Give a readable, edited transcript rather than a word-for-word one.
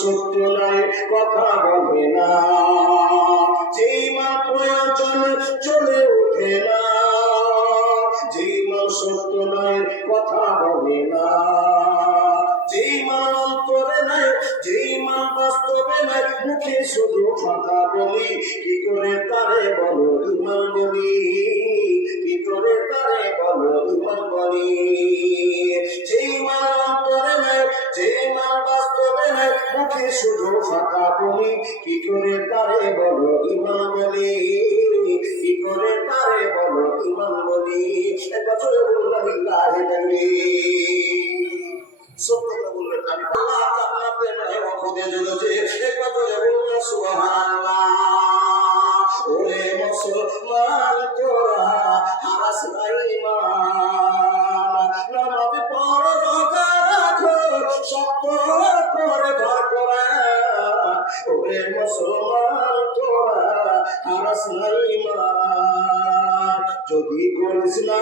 সত্য নয় কথা বলে না, যেই মান প্রয়োজন চলে ওঠে না, যেই মান সত্য নয় কথা বলে না, যেই মান অন্তরে নাই, যেই মান বাস্তবে নাই, মুখে শুধু কথা বলি, কি করে তারে বলো ইমান বলি, কি করে তারে বলো ইমান বলি। যেই মান অন্তরে নাই, যেই মান বাস্তবে নাই, মুখে শুধু কথা বলি, কি করে তারে বলো ইমান বলি, কি করে তারে বলো ইমান বলি। এক বছরে বললাম ইল্লাহি সত্যটা বলবেন, আমি আল্লাহ জান্নাতে নয় ওখদে জ্বলেছে, এক বছরে বললাম সুবহানাল্লাহ। ওরে মুসলমান তোরা হারাস নাই ঈমান, নামাজ পড়ো রোজা রাখো শক্ত করে ধর কোরআন। ওরে মুসলমান তোরা হারাস নাই ঈমান, যদি করিস না